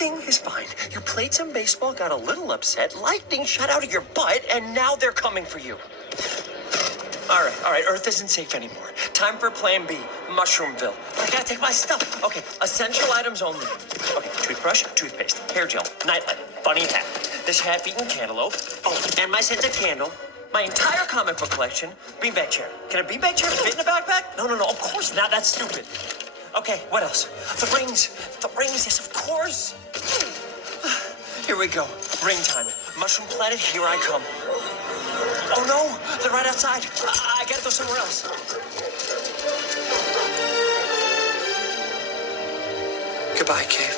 Everything is fine. You played some baseball, got a little upset, lightning shot out of your butt, and now they're coming for you. All right, Earth isn't safe anymore. Time for plan B, Mushroomville. I gotta take my stuff. Okay, essential items only. Okay, toothbrush, toothpaste, hair gel, nightlight, funny hat, this half-eaten cantaloupe, oh, and my scented candle, my entire comic book collection, beanbag chair. Can a beanbag chair fit in a backpack? No, of course not, that's stupid. Okay, what else? The rings, yes, of course. Here we go, ring time. Mushroom Planet, here I come. Oh no, they're right outside. I gotta go somewhere else. Goodbye, Kate.